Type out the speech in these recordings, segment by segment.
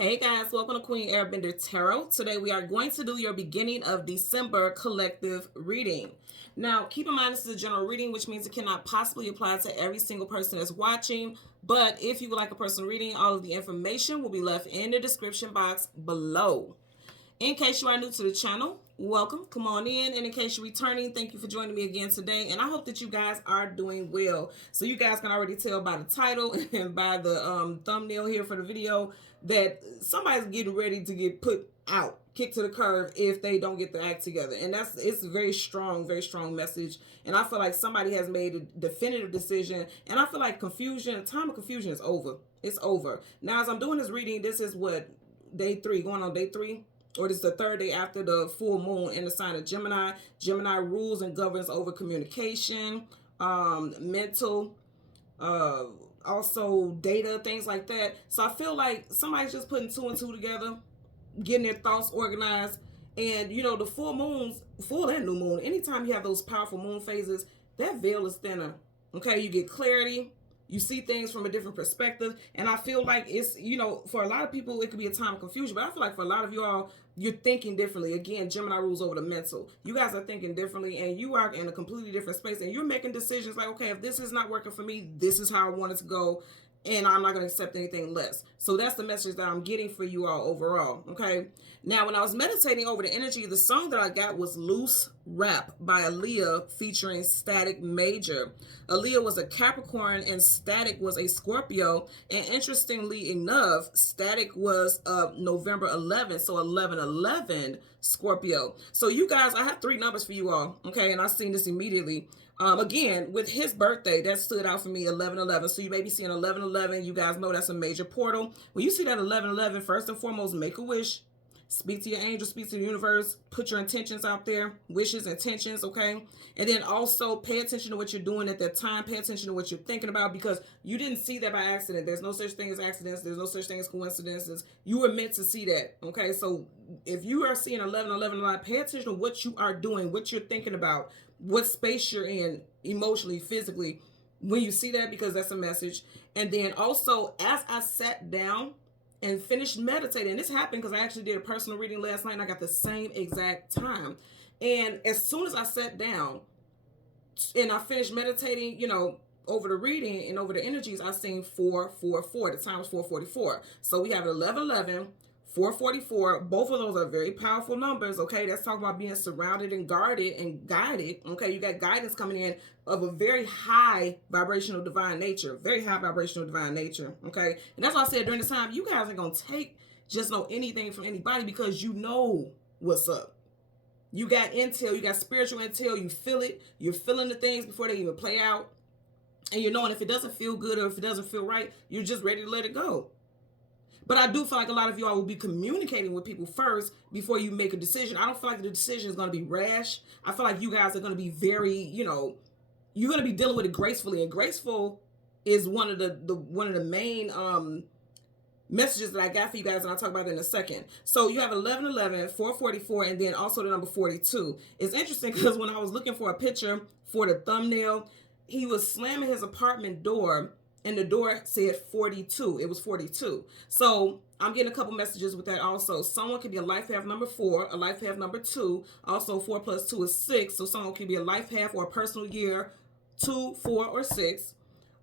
Hey guys, welcome to Queen Airbender Tarot. Today we are going to do your beginning of December collective reading. Now, keep in mind this is a general reading, which means it cannot possibly apply to every single person that's watching. But if you would like a personal reading, all of the information will be left in the description box below. In case you are new to the channel, welcome, come on in. And in case you're returning, thank you for joining me again today. And I hope that you guys are doing well. So you guys can already tell by the title and by the thumbnail here for the video that somebody's getting ready to get put out, kicked to the curb if they don't get their act together. And it's a very strong message. And I feel like somebody has made a definitive decision. And I feel like time of confusion is over. It's over. Now, as I'm doing this reading, this is what, day 3, going on day 3? Or this is the third day after the full moon in the sign of Gemini. Gemini rules and governs over communication, mental, also data, things like that. So I feel like somebody's just putting 2 and 2 together, getting their thoughts organized. And, you know, the full moons, full and new moon, anytime you have those powerful moon phases, that veil is thinner. Okay, you get clarity. You see things from a different perspective. And I feel like it's, you know, for a lot of people, it could be a time of confusion. But I feel like for a lot of you all, you're thinking differently. Again, Gemini rules over the mental. You guys are thinking differently and you are in a completely different space. And you're making decisions like, okay, if this is not working for me, this is how I want it to go. And I'm not going to accept anything less. So that's the message that I'm getting for you all overall. Okay. Now, when I was meditating over the energy, the song that I got was Loose Rap by Aaliyah featuring Static Major. Aaliyah was a Capricorn and Static was a Scorpio. And interestingly enough, Static was November 11th. So 11/11 Scorpio. So you guys, I have 3 numbers for you all. Okay. And I've seen this immediately. Again, with his birthday, that stood out for me, 11/11. So you may be seeing 11/11. You guys know that's a major portal. When you see that 11/11, first and foremost, make a wish. Speak to your angels, speak to the universe, put your intentions out there, wishes, intentions, okay? And then also pay attention to what you're doing at that time. Pay attention to what you're thinking about because you didn't see that by accident. There's no such thing as accidents. There's no such thing as coincidences. You were meant to see that, okay? So if you are seeing 11/11, pay attention to what you are doing, what you're thinking about, what space you're in emotionally, physically, when you see that, because that's a message. And then also, as I sat down and finished meditating, and this happened because I actually did a personal reading last night and I got the same exact time. And as soon as I sat down and I finished meditating, you know, over the reading and over the energies, I seen 444. The time was 4:44. So we have 11/11, 4:44. Both of those are very powerful numbers. Okay, that's talking about being surrounded and guarded and guided. Okay, you got guidance coming in of a very high vibrational divine nature. Very high vibrational divine nature. Okay, and that's why I said during this time, you guys are gonna just know anything from anybody because you know what's up. You got intel, you got spiritual intel, you feel it, you're feeling the things before they even play out. And you're knowing if it doesn't feel good or if it doesn't feel right, you're just ready to let it go. But I do feel like a lot of y'all will be communicating with people first before you make a decision. I don't feel like the decision is going to be rash. I feel like you guys are going to be very, you know, you're going to be dealing with it gracefully. And graceful is one of the main messages that I got for you guys, and I'll talk about that in a second. So you have 11/11, 4:44, and then also the number 42. It's interesting because when I was looking for a picture for the thumbnail, he was slamming his apartment door and the door said 42. It was 42. So I'm getting a couple messages with that also. Someone could be a life path number 4, a life path number 2. Also 4 plus 2 is 6. So someone could be a life path or a personal year 2, 4, or 6.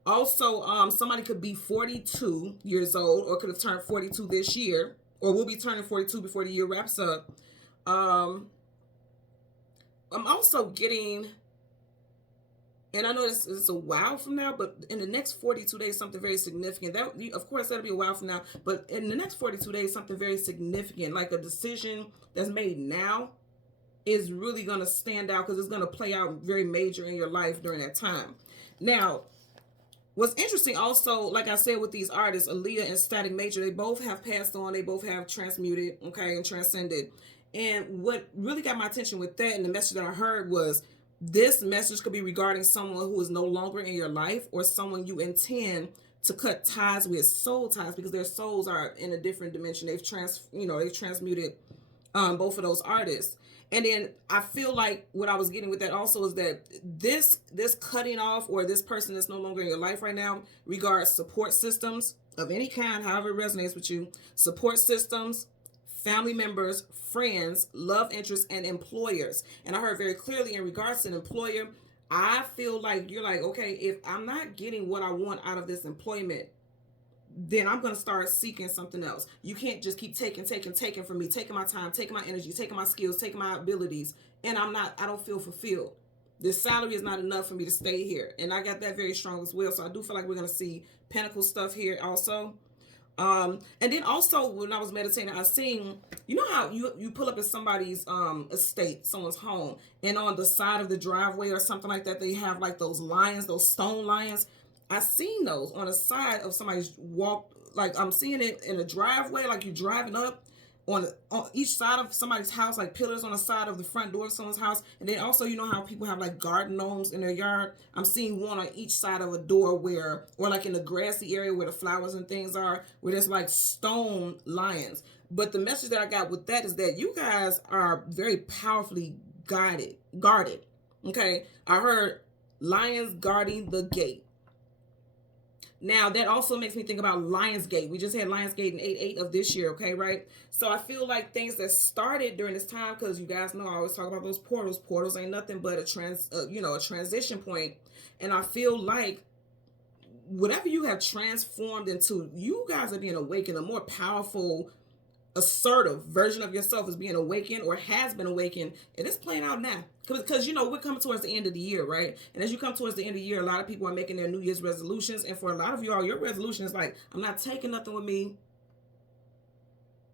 Also, somebody could be 42 years old or could have turned 42 this year or will be turning 42 before the year wraps up. I'm also getting, and I know this is a while from now, but in the next 42 days, something very significant. That, of course, that'll be a while from now, but in the next 42 days, something very significant, like a decision that's made now is really going to stand out because it's going to play out very major in your life during that time. Now, what's interesting also, like I said with these artists, Aaliyah and Static Major, they both have passed on. They both have transmuted, okay, and transcended. And what really got my attention with that and the message that I heard was, this message could be regarding someone who is no longer in your life or someone you intend to cut ties with, soul ties, because their souls are in a different dimension. They've transmuted both of those artists. And then I feel like what I was getting with that also is that this cutting off or this person that's no longer in your life right now regards support systems of any kind, however it resonates with you, support systems, family members, friends, love interests, and employers. And I heard very clearly in regards to an employer, I feel like you're like, okay, if I'm not getting what I want out of this employment, then I'm going to start seeking something else. You can't just keep taking from me, taking my time, taking my energy, taking my skills, taking my abilities, and I don't feel fulfilled. This salary is not enough for me to stay here. And I got that very strong as well. So I do feel like we're going to see Pentacle stuff here also. And then also when I was meditating, I seen, you know how you pull up at somebody's estate, someone's home, and on the side of the driveway or something like that, they have like those lions, those stone lions. I seen those on the side of somebody's walk. Like I'm seeing it in a driveway, like you're driving up on each side of somebody's house, like pillars on the side of the front door of someone's house. And then also, you know how people have like garden gnomes in their yard? I'm seeing one on each side of a door where, or like in the grassy area where the flowers and things are, where there's like stone lions. But the message that I got with that is that you guys are very powerfully guarded. Okay. I heard lions guarding the gate. Now, that also makes me think about Lionsgate. We just had Lionsgate in 8/8 of this year, okay, right? So I feel like things that started during this time, because you guys know I always talk about those portals. Portals ain't nothing but a transition point. And I feel like whatever you have transformed into, you guys are being awakened. A more powerful, assertive version of yourself is being awakened or has been awakened, and it's playing out now. Because, you know, we're coming towards the end of the year, right? And as you come towards the end of the year, a lot of people are making their New Year's resolutions. And for a lot of y'all, your resolution is like, I'm not taking nothing with me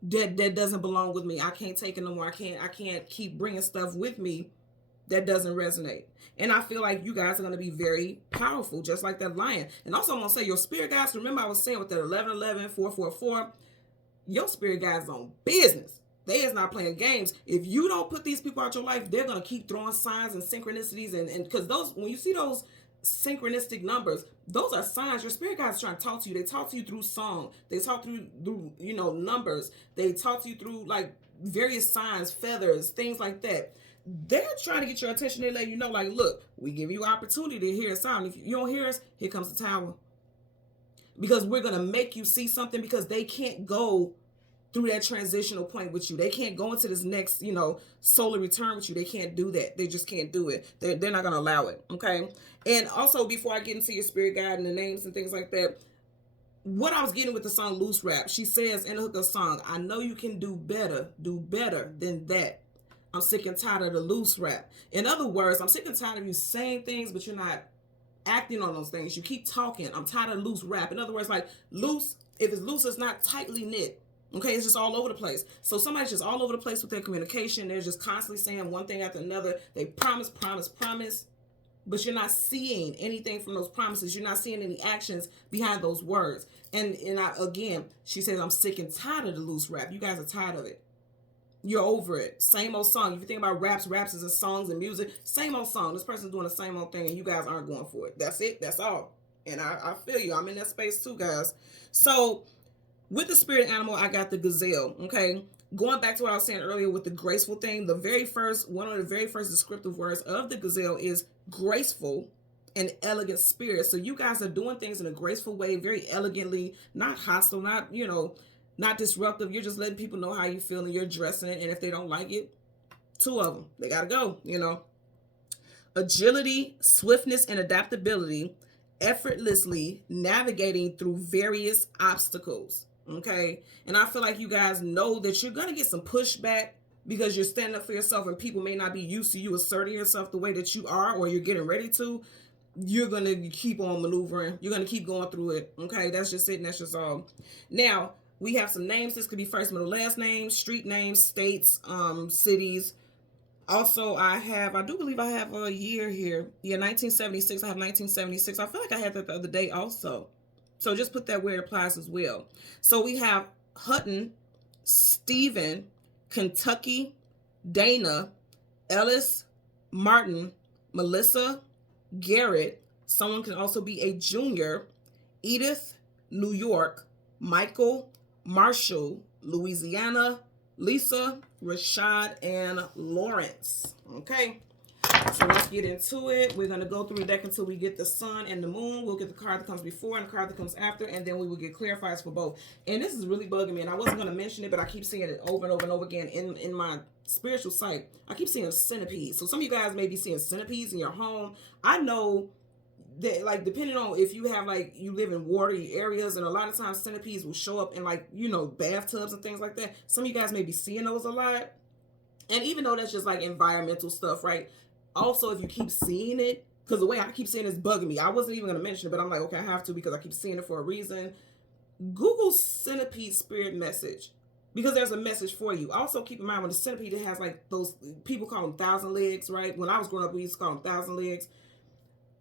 that doesn't belong with me. I can't take it no more. I can't keep bringing stuff with me that doesn't resonate. And I feel like you guys are going to be very powerful, just like that lion. And also, I'm going to say your spirit guides. Remember I was saying with that 1111, 444, your spirit guides on business. They is not playing games. If you don't put these people out your life, they're going to keep throwing signs and synchronicities. And because those, when you see those synchronistic numbers, those are signs. Your spirit guides are trying to talk to you. They talk to you through song. They talk through numbers. They talk to you through like various signs, feathers, things like that. They're trying to get your attention. They let you know, like, look, we give you opportunity to hear a sound. If you don't hear us, here comes the tower. Because we're going to make you see something, because they can't go through that transitional point with you. They can't go into this next, solar return with you. They can't do that. They just can't do it. They're not going to allow it. Okay. And also, before I get into your spirit guide and the names and things like that, what I was getting with the song Loose Rap, she says in the hook of the song, I know you can do better than that. I'm sick and tired of the loose rap. In other words, I'm sick and tired of you saying things, but you're not acting on those things. You keep talking. I'm tired of loose rap. In other words, like loose, if it's loose, it's not tightly knit. Okay, it's just all over the place. So somebody's just all over the place with their communication. They're just constantly saying one thing after another. They promise, but you're not seeing anything from those promises. You're not seeing any actions behind those words. And again, she says, I'm sick and tired of the loose rap. You guys are tired of it. You're over it. Same old song. If you think about raps is in songs and music. Same old song. This person's doing the same old thing and you guys aren't going for it. That's it. That's all. And I feel you. I'm in that space too, guys. So with the spirit animal, I got the gazelle. Okay. Going back to what I was saying earlier with the graceful thing, one of the very first descriptive words of the gazelle is graceful and elegant spirit. So you guys are doing things in a graceful way, very elegantly, not hostile, not disruptive. You're just letting people know how you feel and you're addressing it. And if they don't like it, two of them, they got to go, Agility, swiftness, and adaptability, effortlessly navigating through various obstacles. Okay. And I feel like you guys know that you're going to get some pushback because you're standing up for yourself and people may not be used to you asserting yourself the way that you are or you're getting ready to. You're going to keep on maneuvering. You're going to keep going through it. Okay. That's just it. And that's just all. Now, we have some names. This could be first, middle, last names, street names, states, cities. Also, I do believe I have a year here. Yeah, 1976. I have 1976. I feel like I had that the other day also. So just put that where it applies as well. So we have Hutton, Stephen, Kentucky, Dana, Ellis, Martin, Melissa, Garrett. Someone can also be a junior. Edith, New York, Michael, Marshall, Louisiana, Lisa, Rashad, and Lawrence. Okay. So let's get into it. We're going to go through the deck until we get the sun and the moon. We'll get the card that comes before and the card that comes after, and then we will get clarifiers for both. And this is really bugging me, and I wasn't going to mention it, but I keep seeing it over and over and over again in my spiritual sight. I keep seeing centipedes. So some of you guys may be seeing centipedes in your home. I know that, like, depending on if you have, like, you live in watery areas, and a lot of times centipedes will show up in, like, you know, bathtubs and things like that. Some of you guys may be seeing those a lot. And even though that's just like environmental stuff, right? Also, if you keep seeing it, because the way I keep seeing it is bugging me. I wasn't even going to mention it, but I'm like, okay, I have to because I keep seeing it for a reason. Google centipede spirit message, because there's a message for you. Also, keep in mind when the centipede, it has like those, people call them 1,000 legs, right? When I was growing up, we used to call them 1,000 legs.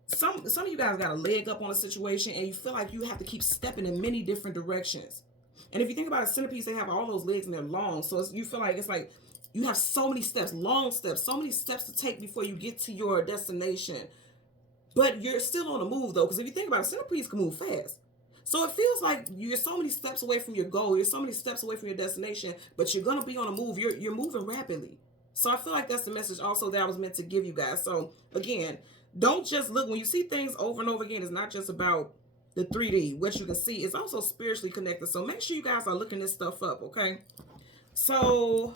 Some of you guys got a leg up on a situation, and you feel like you have to keep stepping in many different directions. And if you think about it, centipedes, they have all those legs and they're long. So you feel like it's like you have so many steps, long steps, so many steps to take before you get to your destination. But you're still on the move, though, because if you think about it, centipedes can move fast. So it feels like you're so many steps away from your goal. You're so many steps away from your destination, but you're going to be on a move. You're moving rapidly. So I feel like that's the message also that I was meant to give you guys. So again, don't just look. When you see things over and over again, it's not just about the 3D, what you can see. It's also spiritually connected. So make sure you guys are looking this stuff up, okay? So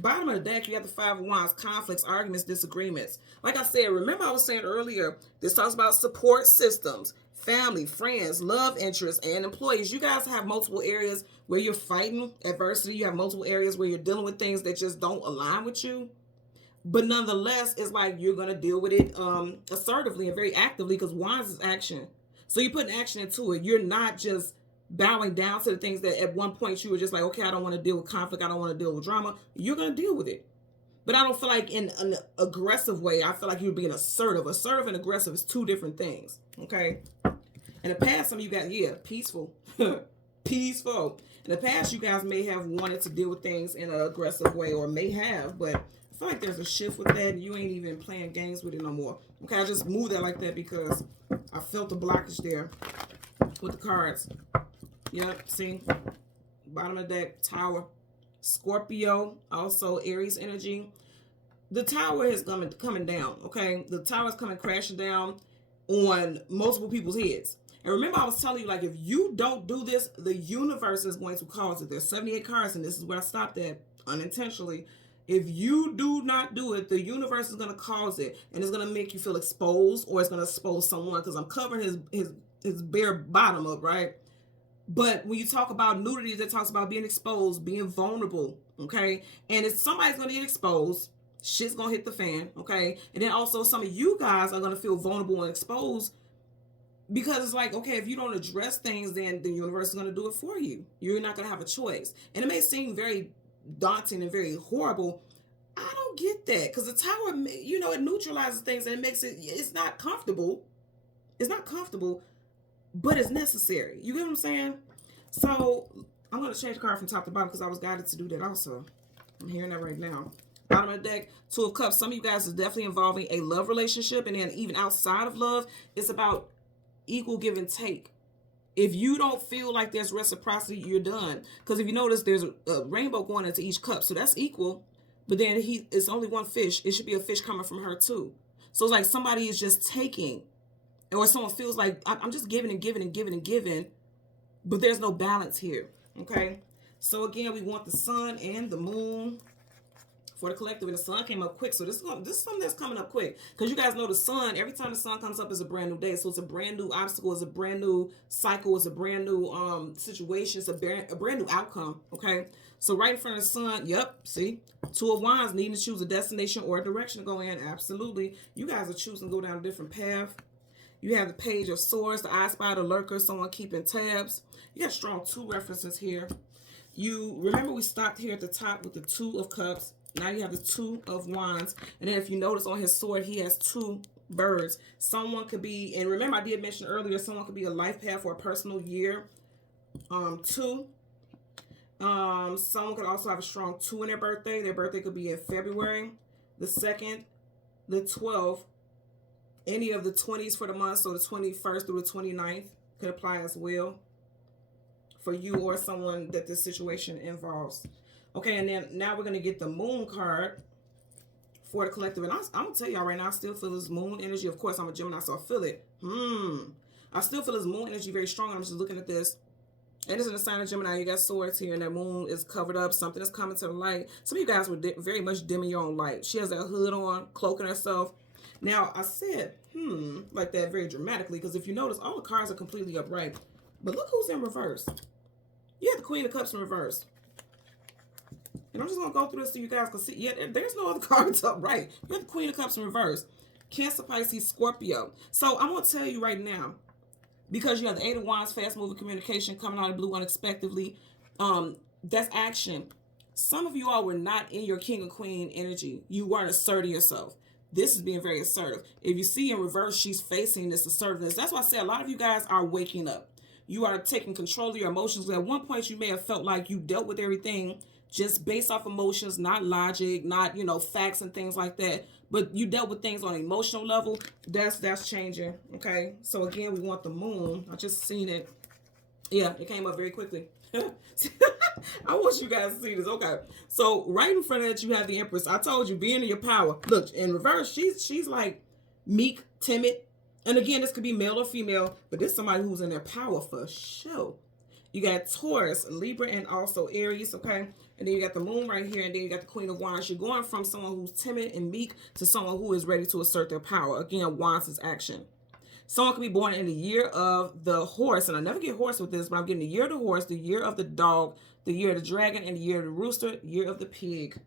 bottom of the deck, you have the Five of Wands, conflicts, arguments, disagreements. Like I said, remember I was saying earlier, this talks about support systems, family, friends, love interests, and employees. You guys have multiple areas where you're fighting adversity. You have multiple areas where you're dealing with things that just don't align with you. But nonetheless, it's like you're going to deal with it assertively and very actively, because Wands is action. So you're putting action into it. You're not just bowing down to the things that at one point you were just like, okay, I don't want to deal with conflict. I don't want to deal with drama. You're going to deal with it. But I don't feel like in an aggressive way. I feel like you're being assertive. Assertive and aggressive is two different things. Okay. In the past, some of you guys, peaceful. Peaceful. In the past, you guys may have wanted to deal with things in an aggressive way, or may have, but I feel like there's a shift with that. You ain't even playing games with it no more. Okay, I just moved that like that because I felt the blockage there with the cards. Yep, see? Bottom of the deck, Tower. Scorpio, also Aries energy. The Tower is coming down, okay? The Tower is coming crashing down on multiple people's heads. And remember, I was telling you, like, if you don't do this, the universe is going to cause it. There's 78 cards, and this is where I stopped at unintentionally. If you do not do it, the universe is going to cause it, and it's going to make you feel exposed, or it's going to expose someone, because I'm covering his bare bottom up, right? But when you talk about nudity, that talks about being exposed, being vulnerable, okay? And if somebody's going to get exposed, shit's going to hit the fan, okay? And then also some of you guys are going to feel vulnerable and exposed, because it's like, okay, if you don't address things, then the universe is going to do it for you. You're not going to have a choice. And it may seem very daunting and very horrible. I don't get that, because the Tower, you know, it neutralizes things, and it makes it, it's not comfortable. It's not comfortable, but it's necessary. You get what I'm saying? So I'm going to change the card from top to bottom, because I was guided to do that also. I'm hearing that right now. Bottom of the deck, Two of Cups. Some of you guys is definitely involving a love relationship, and then even outside of love, it's about equal give and take. If you don't feel like there's reciprocity, you're done. Because if you notice, there's a rainbow going into each cup, so that's equal. But then it's only one fish. It should be a fish coming from her too. So it's like somebody is just taking, or someone feels like I'm just giving and giving and giving and giving, but there's no balance here. Okay. So again, we want the sun and the moon for the collective, and the sun came up quick. So this is something that's coming up quick, because you guys know the sun, every time the sun comes up is a brand new day. So it's a brand new obstacle, it's a brand new cycle, it's a brand new situation, it's a brand new outcome. Okay. So right in front of the sun, yep, see, Two of Wands, needing to choose a destination or a direction to go in. Absolutely. You guys are choosing to go down a different path. You have the Page of Swords, the I Spy, the Lurker, someone keeping tabs. You got strong two references here. You remember we stopped here at the top with the Two of Cups. Now you have the Two of Wands. And then if you notice on his sword, he has two birds. Someone could be, and remember I did mention earlier, someone could be a life path or a personal year. Two. Someone could also have a strong 2 in their birthday. Their birthday could be in February, the 2nd, the 12th, any of the 20s for the month. So the 21st through the 29th could apply as well for you or someone that this situation involves. Okay, and then now we're going to get the moon card for the collective. And I'm going to tell y'all right now, I still feel this moon energy. Of course, I'm a Gemini, so I feel it. I still feel this moon energy very strong. I'm just looking at this. And it's in the sign of Gemini. You got swords here, and that moon is covered up. Something is coming to the light. Some of you guys were very much dimming your own light. She has that hood on, cloaking herself. Now, I said, like that very dramatically, because if you notice, all the cards are completely upright. But look who's in reverse. You have the Queen of Cups in reverse. And I'm just going to go through this so you guys can see. Yeah, there's no other cards upright. You have the Queen of Cups in reverse. Cancer, Pisces, Scorpio. So I'm going to tell you right now, because you have the Eight of Wands, fast-moving communication coming out of the blue unexpectedly, that's action. Some of you all were not in your King and Queen energy. You weren't asserting yourself. This is being very assertive. If you see in reverse, she's facing this assertiveness. That's why I say a lot of you guys are waking up. You are taking control of your emotions. At one point, you may have felt like you dealt with everything just based off emotions, not logic, not, facts and things like that. But you dealt with things on an emotional level. That's changing, okay? So, again, we want the moon. I just seen it. Yeah, it came up very quickly. I want you guys to see this. Okay. So, right in front of that, you have the Empress. I told you, being in your power. Look, in reverse, she's like meek, timid. And again, this could be male or female, but this is somebody who's in their power for sure. You got Taurus, Libra, and also Aries, okay? And then you got the moon right here, and then you got the Queen of Wands. You're going from someone who's timid and meek to someone who is ready to assert their power. Again, Wands is action. Someone could be born in the year of the horse, and I never get horse with this, but I'm getting the year of the horse, the year of the dog, the year of the dragon, and the year of the rooster, year of the pig.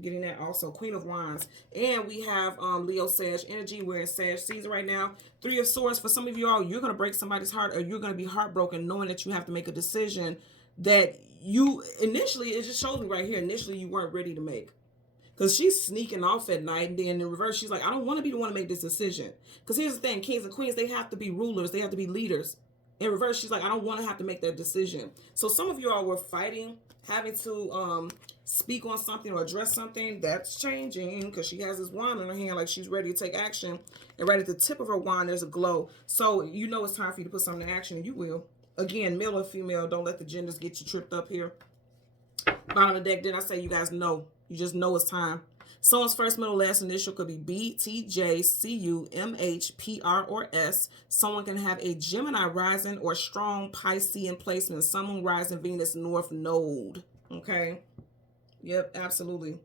Getting that also. Queen of Wands. And we have Leo Sag energy. We're in Sag season right now. Three of Swords. For some of you all, you're going to break somebody's heart, or you're going to be heartbroken knowing that you have to make a decision that you initially, it just shows me right here, initially you weren't ready to make. Because she's sneaking off at night, and then in reverse, she's like, I don't want to be the one to make this decision. Because here's the thing, kings and queens, they have to be rulers. They have to be leaders. In reverse, she's like, I don't want to have to make that decision. So some of you all were fighting, having to speak on something or address something. That's changing because she has this wand in her hand like she's ready to take action. And right at the tip of her wand, there's a glow. So you know it's time for you to put something in action, and you will. Again, male or female, don't let the genders get you tripped up here. Bottom of the deck, didn't I say you guys know? You just know it's time. Someone's first, middle, last initial could be B, T, J, C, U, M, H, P, R, or S. Someone can have a Gemini rising or strong Piscean placement. Someone rising Venus North Node. Okay? Yep, absolutely.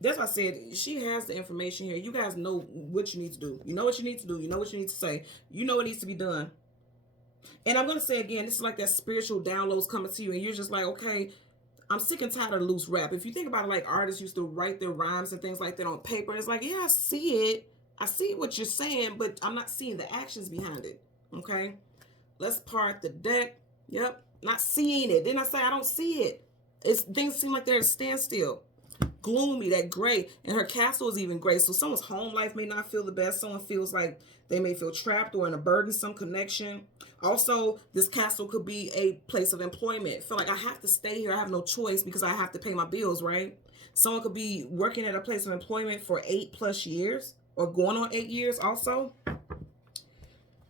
That's why I said she has the information here. You guys know what you need to do. You know what you need to do. You know what you need to say. You know what needs to be done. And I'm going to say again, this is like that spiritual downloads coming to you, and you're just like, okay, I'm sick and tired of loose rap. If you think about it, like artists used to write their rhymes and things like that on paper, it's like, yeah, I see it. I see what you're saying, but I'm not seeing the actions behind it. Okay? Let's part the deck. Yep. Not seeing it. Didn't I say I don't see it? Things seem like they're at a standstill. Gloomy, that gray. And her castle is even gray. So someone's home life may not feel the best. Someone feels like they may feel trapped or in a burdensome connection. Also, this castle could be a place of employment. Feel like I have to stay here. I have no choice because I have to pay my bills, right? Someone could be working at a place of employment for 8+ years or going on 8 years also.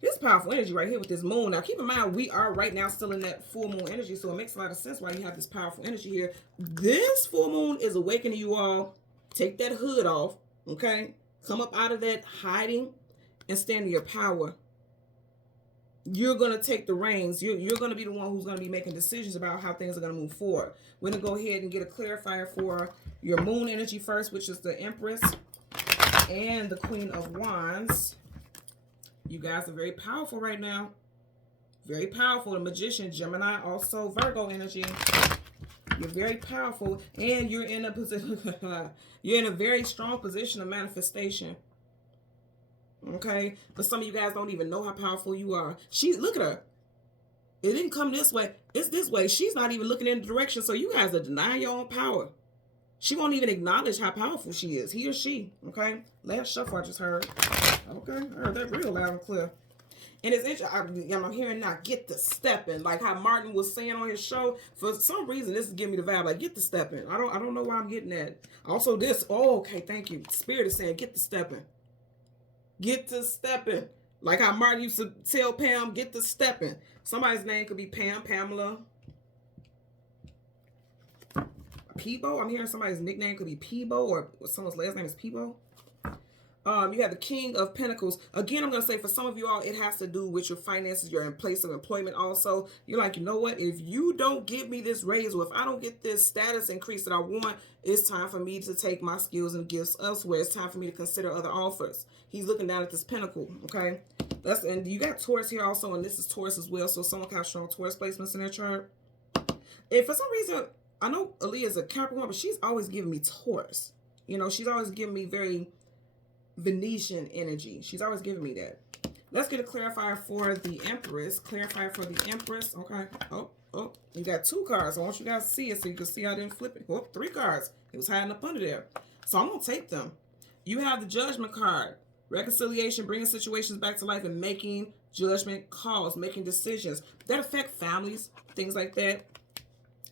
This powerful energy right here with this moon. Now, keep in mind, we are right now still in that full moon energy, so it makes a lot of sense why you have this powerful energy here. This full moon is awakening you all. Take that hood off, okay? Come up out of that hiding and stand in your power. You're going to take the reins. You're going to be the one who's going to be making decisions about how things are going to move forward. We're going to go ahead and get a clarifier for your moon energy first, which is the Empress and the Queen of Wands. You guys are very powerful right now. Very powerful. The Magician, Gemini, also Virgo energy. You're very powerful, and you're in a position. You're in a very strong position of manifestation. Okay, but some of you guys don't even know how powerful you are. Look at her. It didn't come this way. It's this way. She's not even looking in the direction. So you guys are denying your own power. She won't even acknowledge how powerful she is. He or she. Okay. Last shuffle I just heard. Okay, I heard that real loud and clear. And it's interesting. I'm hearing now, get to stepping. Like how Martin was saying on his show. For some reason, this is giving me the vibe like get to stepping. I don't know why I'm getting that. Also, this. Oh, okay. Thank you. Spirit is saying get to stepping. Get to stepping. Like how Martin used to tell Pam, get to stepping. Somebody's name could be Pam, Pamela. Peebo. I'm hearing somebody's nickname could be Peebo, or someone's last name is Peebo. You have the King of Pentacles. Again, I'm going to say for some of you all, it has to do with your finances, your place of employment also. You're like, you know what? If you don't give me this raise, or if I don't get this status increase that I want, it's time for me to take my skills and gifts elsewhere. It's time for me to consider other offers. He's looking down at this pentacle, okay? And you got Taurus here also, and this is Taurus as well, so someone can have strong Taurus placements in their chart. And for some reason, I know Aaliyah is a Capricorn, but she's always giving me Taurus. You know, she's always giving me very Venetian energy. She's always giving me that. Let's get a clarifier for the Empress. Clarifier for the Empress. Okay. Oh, you got 2 cards. I want you guys to see it so you can see I didn't flip it. Oh, 3 cards. It was hiding up under there. So I'm going to take them. You have the Judgment card. Reconciliation, bringing situations back to life and making judgment calls, making decisions that affect families, things like that.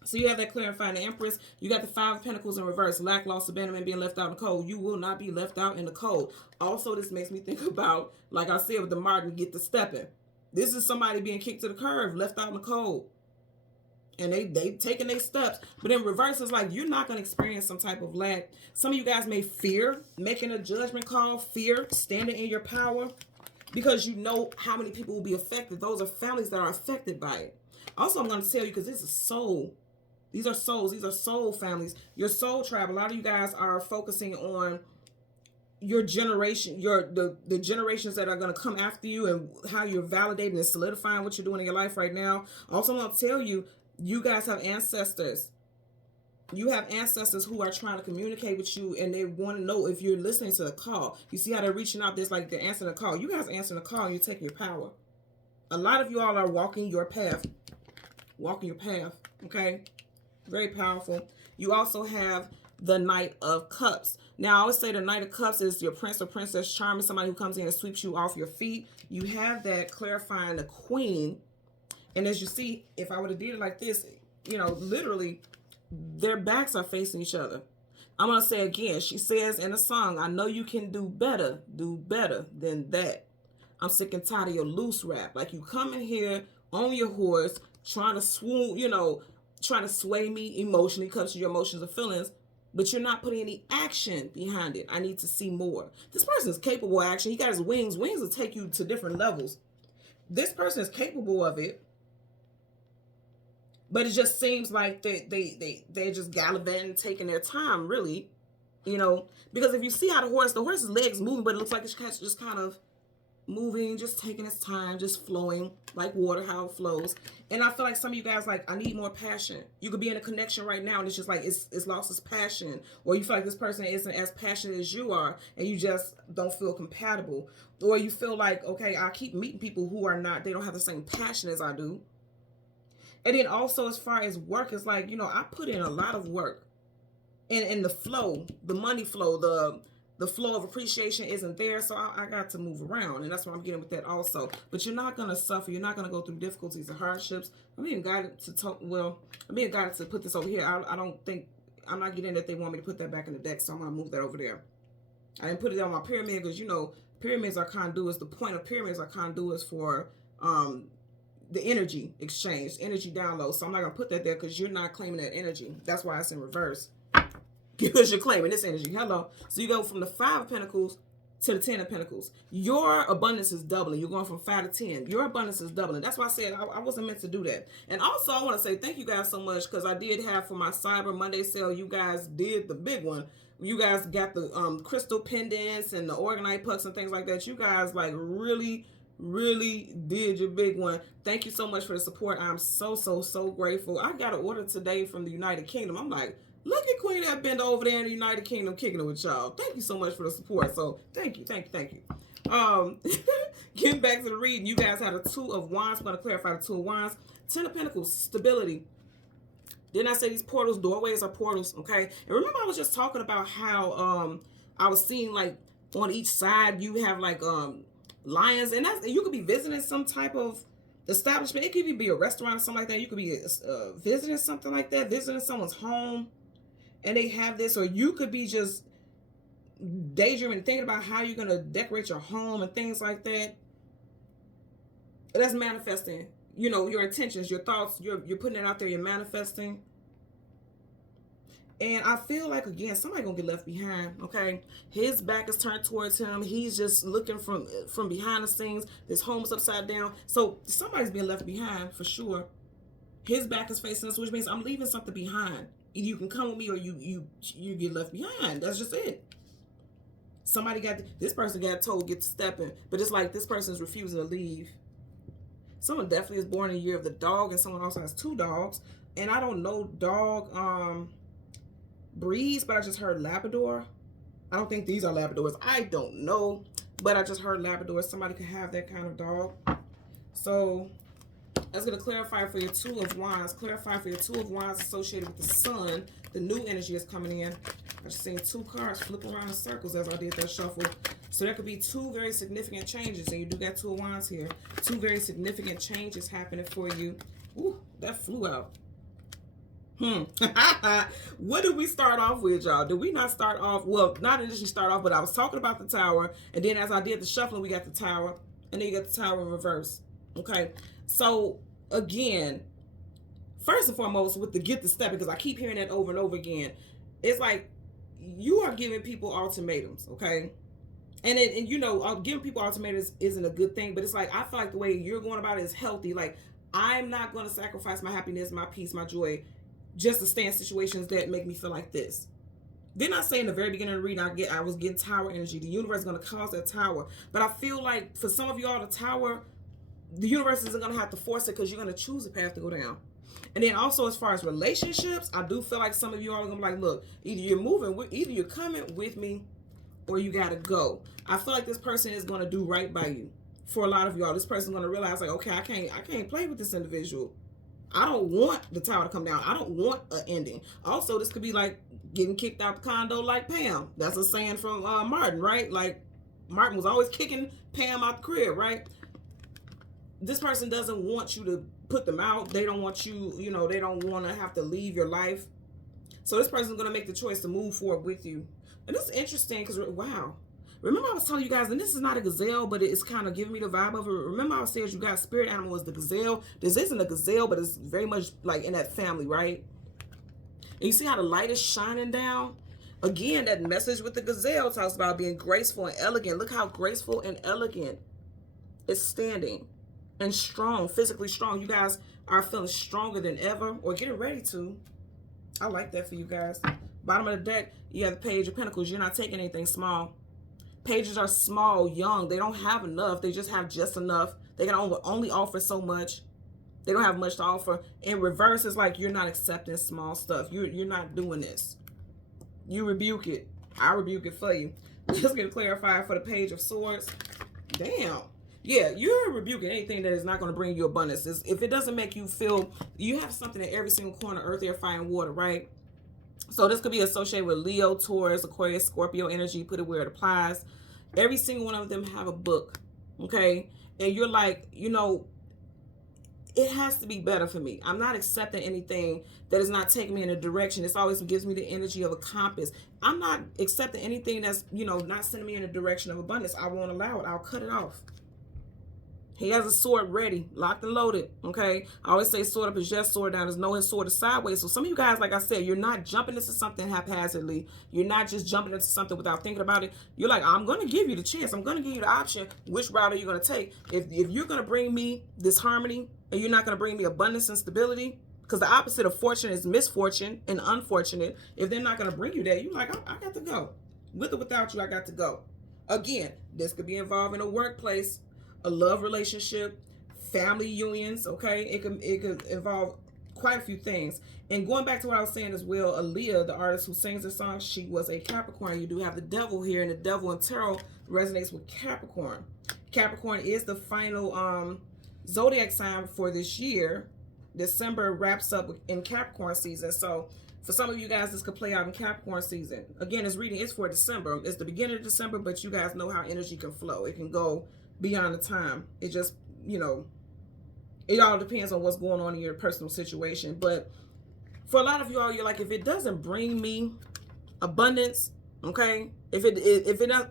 So you have that clarifying the Empress. You got the 5 of Pentacles in reverse. Lack, loss, abandonment, being left out in the cold. You will not be left out in the cold. Also, this makes me think about, like I said with the Martin, get the stepping. This is somebody being kicked to the curb, left out in the cold. And they taking their steps. But in reverse, it's like you're not going to experience some type of lack. Some of you guys may fear making a judgment call, fear standing in your power, because you know how many people will be affected. Those are families that are affected by it. Also, I'm going to tell you, because this is soul. These are souls. These are soul families. Your soul tribe. A lot of you guys are focusing on your generation, the generations that are going to come after you, and how you're validating and solidifying what you're doing in your life right now. Also, I want to tell you, you guys have ancestors. You have ancestors who are trying to communicate with you, and they want to know if you're listening to the call. You see how they're reaching out? There's like they're answering the call. You guys answering the call, and you're taking your power. A lot of you all are walking your path. Walking your path. Okay. Very powerful. You also have the Knight of Cups. Now, I always say the Knight of Cups is your Prince or Princess Charming, somebody who comes in and sweeps you off your feet. You have that clarifying the Queen. And as you see, if I would have did it like this, you know, literally, their backs are facing each other. I'm going to say again, she says in a song, I know you can do better than that. I'm sick and tired of your loose rap. Like, you come in here on your horse, trying to swoon, you know, trying to sway me emotionally, comes to your emotions and feelings, but you're not putting any action behind it. I need to see more. This person is capable of action. He got his wings. Wings will take you to different levels. This person is capable of it, but it just seems like they're just gallivanting, taking their time, really, you know, because if you see how the horse's legs moving, but it looks like it's just kind of moving, just taking its time, just flowing like water, how it flows. And I feel like some of you guys, like, I need more passion. You could be in a connection right now and it's just like it's lost its passion, or you feel like this person isn't as passionate as you are and you just don't feel compatible, or you feel like, okay, I keep meeting people who are not, they don't have the same passion as I do. And then also, as far as work, it's like, you know, I put in a lot of work, and the flow, the money flow, the flow of appreciation isn't there, so I got to move around, and that's what I'm getting with that also. But you're not going to suffer. You're not going to go through difficulties and hardships. I'm being guided to talk, well, I'm being guided to put this over here. I don't think, I'm not getting that they want me to put that back in the deck, so I'm going to move that over there. I didn't put it on my pyramid because, you know, pyramids are conduits. The point of pyramids are conduits for the energy exchange, energy download. So I'm not going to put that there because you're not claiming that energy. That's why it's in reverse. Because you're claiming this energy. Hello. So you go from the 5 of Pentacles to the 10 of Pentacles. Your abundance is doubling. You're going from 5 to 10. Your abundance is doubling. That's why I said I wasn't meant to do that. And also, I want to say thank you guys so much, because I did have, for my Cyber Monday sale, you guys did the big one. You guys got the crystal pendants and the organite pucks and things like that. You guys, like, really did your big one. Thank you so much for the support. I'm so grateful. I got an order today from the United Kingdom. I'm like, look at Queen that been over there in the United Kingdom kicking it with y'all. Thank you so much for the support. So thank you. Getting back to the reading, you guys had a 2 of Wands. I'm going to clarify the 2 of Wands. 10 of Pentacles, stability. Didn't I say these portals, doorways are portals, okay? And remember, I was just talking about how I was seeing, like, on each side you have, like, lions, and that's, you could be visiting some type of establishment. It could even be a restaurant or something like that. You could be visiting something like that, visiting someone's home, and they have this, or you could be just daydreaming, thinking about how you're going to decorate your home and things like that. That's manifesting, you know, your intentions, your thoughts, you're putting it out there, you're manifesting. And I feel like, again, somebody gonna get left behind, okay? His back is turned towards him. He's just looking from behind the scenes. His home is upside down. So somebody's being left behind for sure. His back is facing us, which means I'm leaving something behind. You can come with me or you get left behind. That's just it. This person got told get to stepping, but it's like this person's refusing to leave. Someone definitely is born in the year of the dog, and someone also has 2 dogs. And I don't know dog breeds, but I just heard Labrador. I don't think these are Labradors. I don't know, but I just heard Labrador. Somebody could have that kind of dog. So that's going to clarify for your 2 of Wands. Clarify for your 2 of Wands associated with the sun. The new energy is coming in. I just seen 2 cards flip around in circles as I did that shuffle. So there could be 2 very significant changes, and you do got 2 of Wands here. 2 very significant changes happening for you. Ooh, that flew out. What did we start off with, y'all? Did we not start off, well, not initially start off, but I was talking about the Tower, and then as I did the shuffling, we got the Tower, and then you got the Tower in reverse. Okay, so again, first and foremost, with the get the step, because I keep hearing that over and over again, it's like you are giving people ultimatums, okay? And you know, giving people ultimatums isn't a good thing, but it's like, I feel like the way you're going about it is healthy. Like, I'm not going to sacrifice my happiness, my peace, my joy, just to stay in situations that make me feel like this. Didn't I say in the very beginning of the reading, I was getting Tower energy. The universe is going to cause that Tower. But I feel like for some of y'all, the Tower, the universe isn't going to have to force it because you're going to choose a path to go down. And then also as far as relationships, I do feel like some of you all are going to be like, look, either you're coming with me or you got to go. I feel like this person is going to do right by you. For a lot of y'all, this person is going to realize like, okay, I can't play with this individual. I don't want the Tower to come down. I don't want an ending. Also, this could be like getting kicked out the condo like Pam. That's a saying from Martin, right? Like Martin was always kicking Pam out the crib, right? This person doesn't want you to put them out. They don't want you, you know, they don't want to have to leave your life. So this person is going to make the choice to move forward with you. And this is interesting because, wow. Remember I was telling you guys, and this is not a gazelle, but it's kind of giving me the vibe of it. Remember I was saying you got spirit animal is the gazelle. This isn't a gazelle, but it's very much like in that family, right? And you see how the light is shining down? Again, that message with the gazelle talks about being graceful and elegant. Look how graceful and elegant it's standing and strong, physically strong. You guys are feeling stronger than ever or getting ready to. I like that for you guys. Bottom of the deck, you have the Page of Pentacles. You're not taking anything small. Pages are small, young. They don't have enough. They just have just enough. They can only offer so much. They don't have much to offer. In reverse, it's like you're not accepting small stuff. You're not doing this. You rebuke it. I rebuke it for you. Just going to clarify for the Page of Swords. Damn. Yeah, you're rebuking anything that is not going to bring you abundance. If it doesn't make you feel, you have something in every single corner, earth, air, fire, and water, right? So this could be associated with Leo, Taurus, Aquarius, Scorpio energy. Put it where it applies. Every single one of them have a book, okay? And you're like, you know, it has to be better for me. I'm not accepting anything that is not taking me in a direction. This always gives me the energy of a compass. I'm not accepting anything that's, you know, not sending me in a direction of abundance. I won't allow it. I'll cut it off. He has a sword ready, locked and loaded, okay? I always say sword up his chest, sword down his nose, his sword is sideways. So some of you guys, like I said, you're not jumping into something haphazardly. You're not just jumping into something without thinking about it. You're like, I'm going to give you the chance. I'm going to give you the option. Which route are you going to take? If you're going to bring me this harmony and you're not going to bring me abundance and stability, because the opposite of fortune is misfortune and unfortunate. If they're not going to bring you that, you're like, I got to go. With or without you, I got to go. Again, this could be involved in a workplace, a love relationship, family unions, okay? It could involve quite a few things. And going back to what I was saying as well, Aaliyah, the artist who sings this song, she was a Capricorn. You do have the devil here, and the devil in tarot resonates with Capricorn. Capricorn is the final zodiac sign for this year. December wraps up in Capricorn season. So for some of you guys, this could play out in Capricorn season. Again, this reading is for December. It's the beginning of December, but you guys know how energy can flow. It can go beyond the time. It just, you know, it all depends on what's going on in your personal situation. But for a lot of y'all, you're like, if it doesn't bring me abundance, okay, if it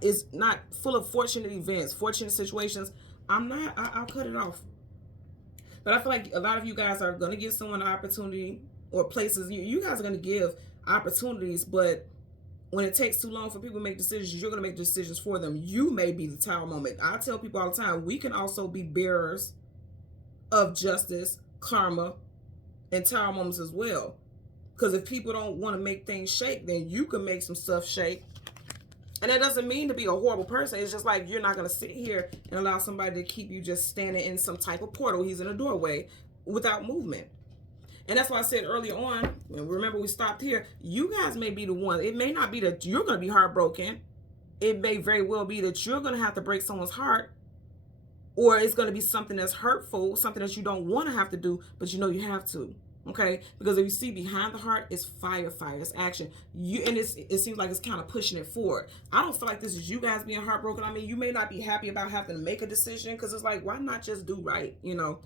is not full of fortunate events, fortunate situations, I'll cut it off. But I feel like a lot of you guys are going to give someone an opportunity or places. You guys are going to give opportunities, but when it takes too long for people to make decisions, you're going to make decisions for them. You may be the tower moment. I tell people all the time, we can also be bearers of justice, karma, and tower moments as well. Because if people don't want to make things shake, then you can make some stuff shake. And that doesn't mean to be a horrible person. It's just like you're not going to sit here and allow somebody to keep you just standing in some type of portal. He's in a doorway without movement. And that's why I said earlier on, and remember we stopped here, you guys may be the one. It may not be that you're going to be heartbroken. It may very well be that you're going to have to break someone's heart, or it's going to be something that's hurtful, something that you don't want to have to do, but you know you have to. Okay? Because if you see behind the heart, it's fire, it's action. And it seems like it's kind of pushing it forward. I don't feel like this is you guys being heartbroken. I mean, you may not be happy about having to make a decision, because it's like, why not just do right, you know?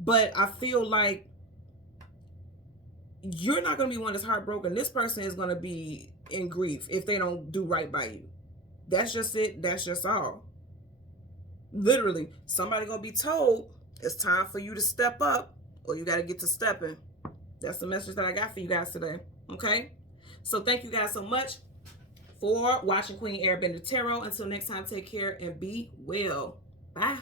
But I feel like you're not going to be one that's heartbroken. This person is going to be in grief if they don't do right by you. That's just it. That's just all. Literally, somebody going to be told it's time for you to step up, or you got to get to stepping. That's the message that I got for you guys today. Okay? So thank you guys so much for watching Queen Airbender Tarot. Until next time, take care and be well. Bye.